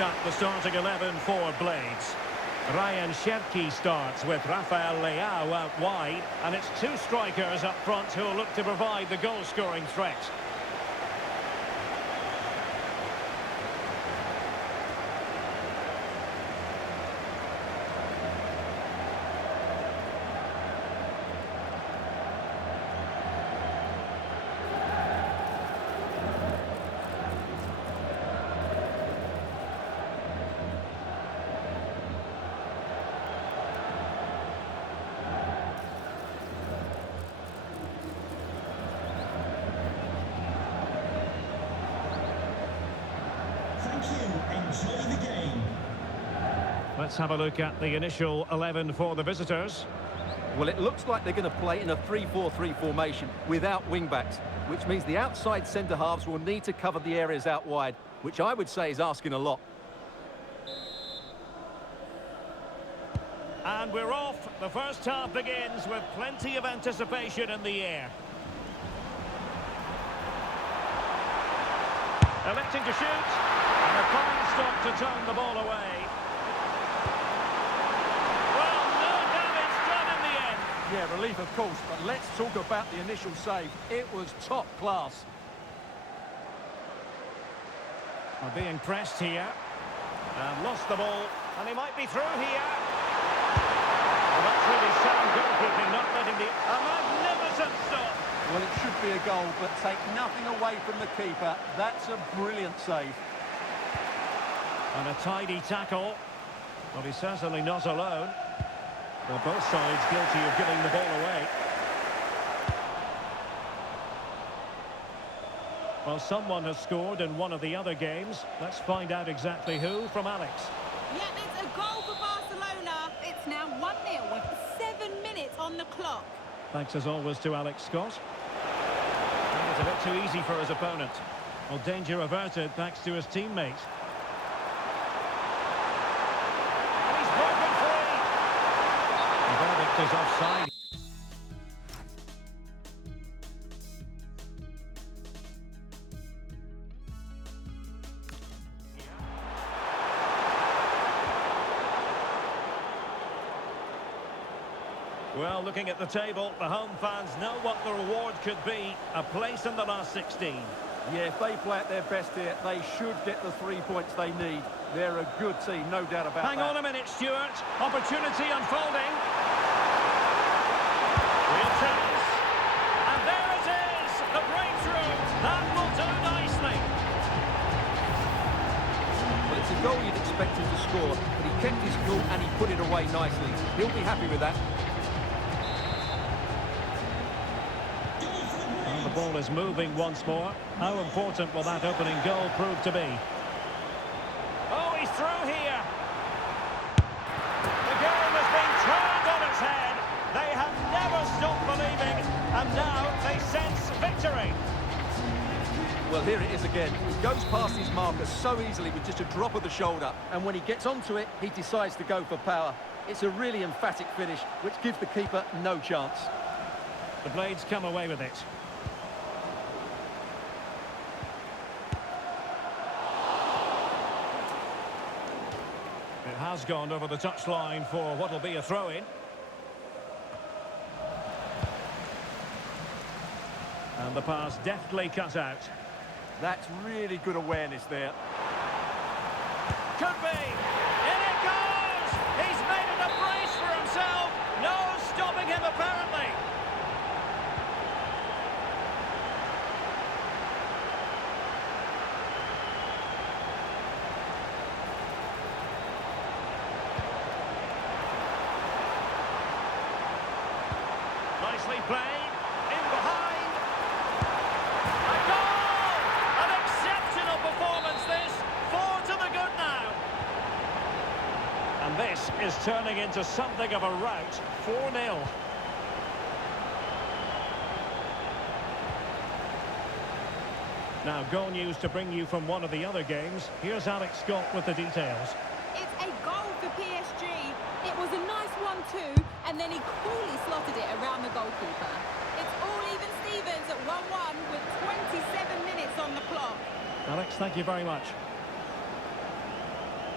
at the starting 11 for Blades. Ryan Cherki starts with Rafael Leao out wide, and it's two strikers up front who will look to provide the goal-scoring threat. Enjoy the game. Let's have a look at the initial 11 for the visitors. Well, it looks like they're going to play in a 3-4-3 formation without wing-backs, which means the outside centre-halves will need to cover the areas out wide, which I would say is asking a lot. And we're off. The first half begins with plenty of anticipation in the air. Electing to shoot. And a fine stop to turn the ball away. Well, no damage done in the end. Yeah, relief of course, but let's talk about the initial save. It was top class. Are being pressed here. And lost the ball. And he might be through here. Well, that's really sound goalkeeping, not letting the... A magnificent stop. Well, it should be a goal, but take nothing away from the keeper. That's a brilliant save. And a tidy tackle. Well, he's certainly not alone. Well, both sides guilty of giving the ball away. Well, someone has scored in one of the other games. Let's find out exactly who from Alex. Yeah, it's a goal for Barcelona. It's now 1-0 with 7 minutes on the clock. Thanks as always to Alex Scott. That was a bit too easy for his opponent. Well, danger averted thanks to his teammate. And he's broken free. The verdict is offside. Well, looking at the table, the home fans know what the reward could be. A place in the last 16. Yeah, if they play at their best here, they should get the 3 points they need. They're a good team, no doubt about that. Hang on a minute, Stuart. Opportunity unfolding. Real chance. And there it is, the breakthrough. That will do nicely. Well, it's a goal you'd expect him to score, but he kept his cool and he put it away nicely. He'll be happy with that. And the ball is moving once more. How important will that opening goal prove to be? Oh, he's through here. The game has been turned on its head. They have never stopped believing, and now they sense victory. Well, here it is again. He goes past his marker so easily with just a drop of the shoulder, and when he gets onto it, he decides to go for power. It's a really emphatic finish, which gives the keeper no chance. The Blades come away with it. It has gone over the touchline for what will be a throw-in. And the pass deftly cut out. That's really good awareness there. Could be! In it goes! He's made it a brace for himself! No stopping him, apparently! Nicely played. In behind. A goal! An exceptional performance, this. 4 to the good now. And this is turning into something of a rout. 4-0. Now, goal news to bring you from one of the other games. Here's Alex Scott with the details. It's a goal for PSG. It was a nice 1-2, and then he coolly slotted it around the goalkeeper. It's all even Stevens at 1-1 with 27 minutes on the clock. Alex, thank you very much.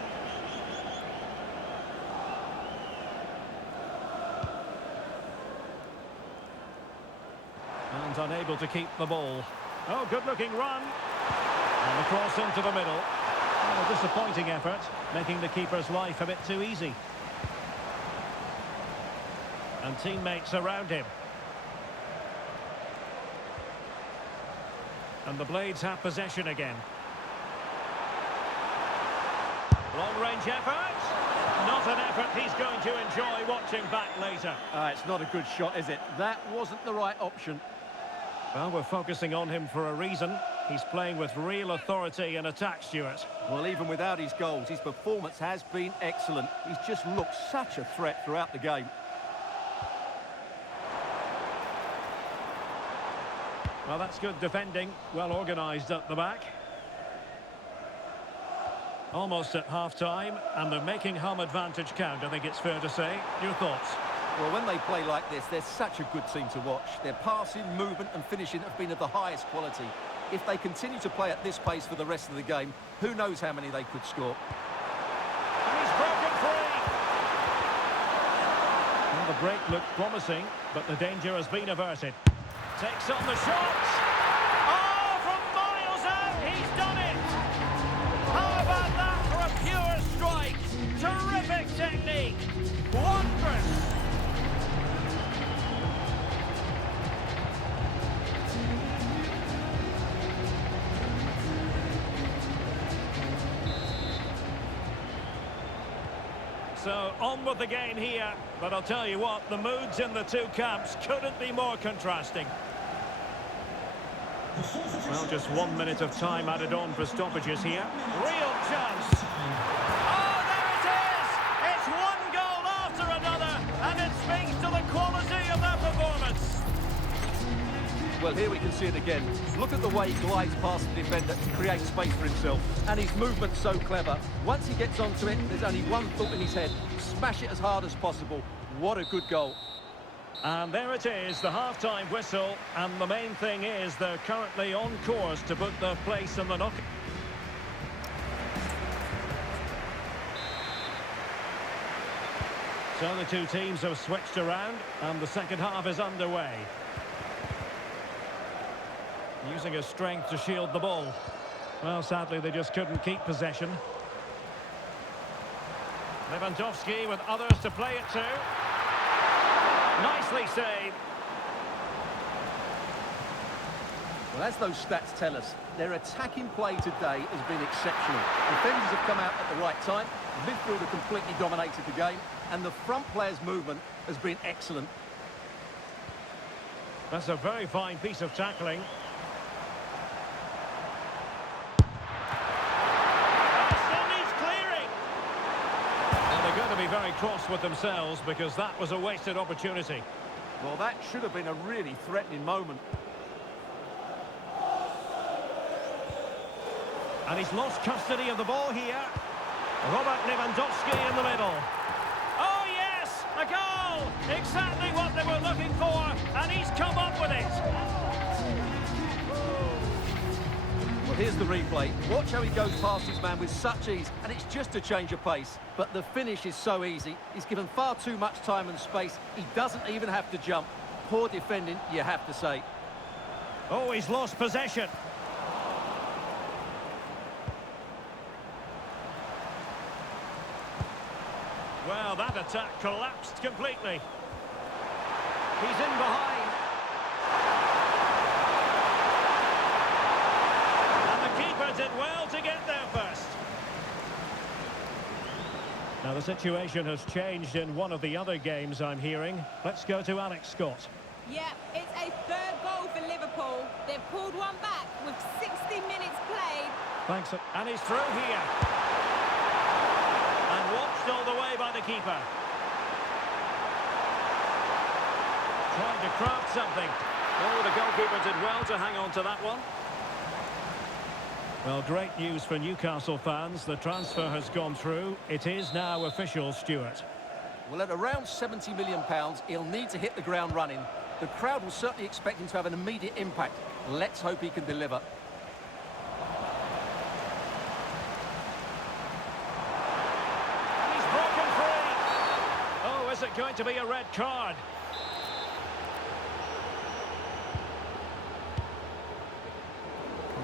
And unable to keep the ball. Oh, good-looking run. And the cross into the middle. Oh, a disappointing effort, making the keeper's life a bit too easy. And teammates around him. And the Blades have possession again. Long-range effort. Not an effort he's going to enjoy watching back later. It's not a good shot, is it? That wasn't the right option. Well, we're focusing on him for a reason. He's playing with real authority in attack, Stuart. Well, even without his goals, his performance has been excellent. He's just looked such a threat throughout the game. Well, that's good defending. Well organised at the back. Almost at half-time, and they're making home advantage count, I think it's fair to say. Your thoughts? Well, when they play like this, they're such a good team to watch. Their passing, movement and finishing have been of the highest quality. If they continue to play at this pace for the rest of the game, who knows how many they could score. And he's broken free! Well, the break looked promising, but the danger has been averted. Takes on the shot! Oh, from miles out, he's done it! How about that for a pure strike? Terrific technique! Wondrous! So, on with the game here, but I'll tell you what, the moods in the two camps couldn't be more contrasting. Well, just 1 minute of time added on for stoppages here. Real chance! Oh, there it is! It's one goal after another, and it speaks to the quality of their performance. Well, here we can see it again. Look at the way he glides past the defender to create space for himself. And his movement's so clever. Once he gets onto it, there's only one thought in his head. Smash it as hard as possible. What a good goal. And there it is, the half-time whistle. And the main thing is they're currently on course to book their place in the knockout. So the two teams have switched around, and the second half is underway. Using his strength to shield the ball. Well, sadly, they just couldn't keep possession. Lewandowski with others to play it to. Nicely saved. Well, as those stats tell us, their attacking play today has been exceptional. Defenders have come out at the right time, midfield have completely dominated the game, and the front players' movement has been excellent. That's a very fine piece of tackling. To be very cross with themselves because that was a wasted opportunity. Well, that should have been a really threatening moment. And he's lost custody of the ball here. Robert Lewandowski in the middle. Oh yes, a goal! Exactly what they were looking for, and he's come up with it. Well, here's the replay. Watch how he goes past his man with such ease, and it's just a change of pace. But the finish is so easy. He's given far too much time and space. He doesn't even have to jump. Poor defending, you have to say. Oh, he's lost possession. Well, that attack collapsed completely. He's in behind. Did well to get there first. Now the situation has changed in one of the other games I'm hearing. Let's go to Alex Scott. Yeah, it's a third goal for Liverpool. They've pulled one back with 60 minutes played. Thanks. And he's through here. And watched all the way by the keeper. Trying to craft something. Oh, the goalkeeper did well to hang on to that one. Well, great news for Newcastle fans. The transfer has gone through. It is now official, Stuart. Well, at around £70 million, he'll need to hit the ground running. The crowd will certainly expect him to have an immediate impact. Let's hope he can deliver. He's broken free. Oh, is it going to be a red card?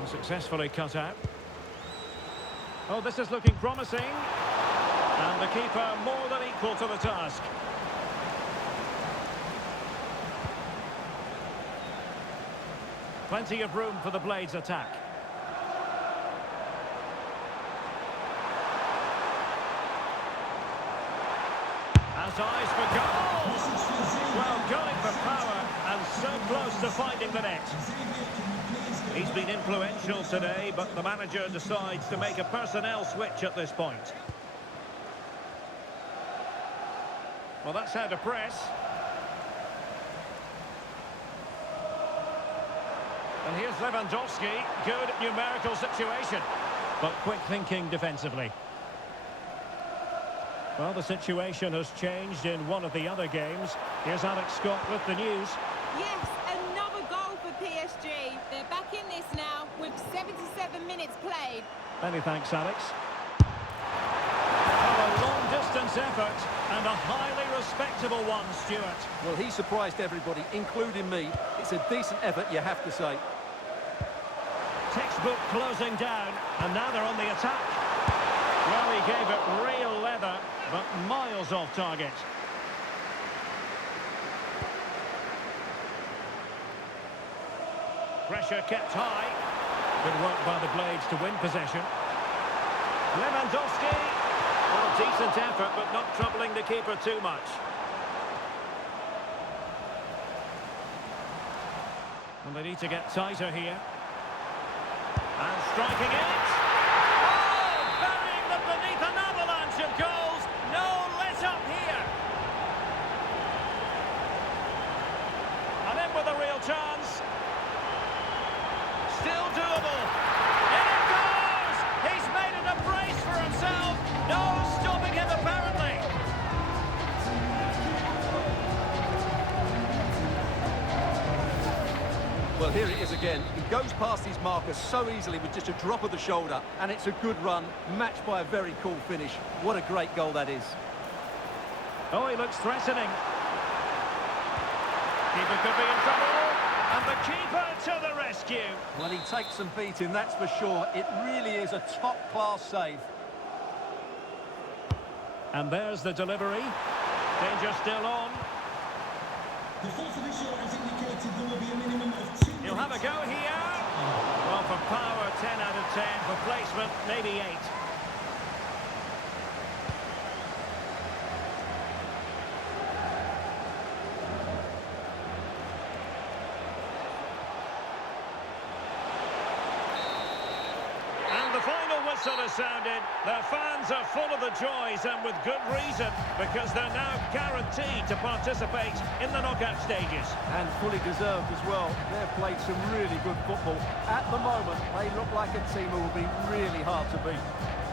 Successfully cut out. Oh, this is looking promising. And the keeper more than equal to the task. Plenty of room for the Blades' attack. Has eyes for goal! Well, going for power and so close to finding the net. He's been influential today, but the manager decides to make a personnel switch at this point. Well, that's how to press. And here's Lewandowski. Good numerical situation, but quick thinking defensively. Well, the situation has changed in one of the other games. Here's Alex Scott with the news. Yes, another goal for PSG. They're back in this now with 77 minutes played. Many thanks, Alex. Well, a long-distance effort and a highly respectable one, Stuart. Well, he surprised everybody, including me. It's a decent effort, you have to say. Textbook closing down, and now they're on the attack. Well, he gave it real leather, but miles off target. Pressure kept high. Good work by the Blades to win possession. Lewandowski. Well, decent effort, but not troubling the keeper too much. And they need to get tighter here. And striking it. Oh, burying them beneath an avalanche of goals. No let up here. And in with a real chance. Still doable. In it goes! He's made it a brace for himself. No stopping him, apparently. Well, here it is again. He goes past his marker so easily with just a drop of the shoulder, and it's a good run, matched by a very cool finish. What a great goal that is. Oh, he looks threatening. Keeper could be in trouble. And the keeper to the rescue. Well, he takes some beating, that's for sure. It really is a top-class save. And there's the delivery. Danger still on. The fourth official has indicated there will be a minimum of 2 He'll have a go here. Well, for power, 10 out of 10. For placement, maybe 8. And the final whistle has sounded. Their fans are full of the joys, and with good reason, because they're now guaranteed to participate in the knockout stages. And fully deserved as well. They've played some really good football. At the moment, they look like a team who will be really hard to beat.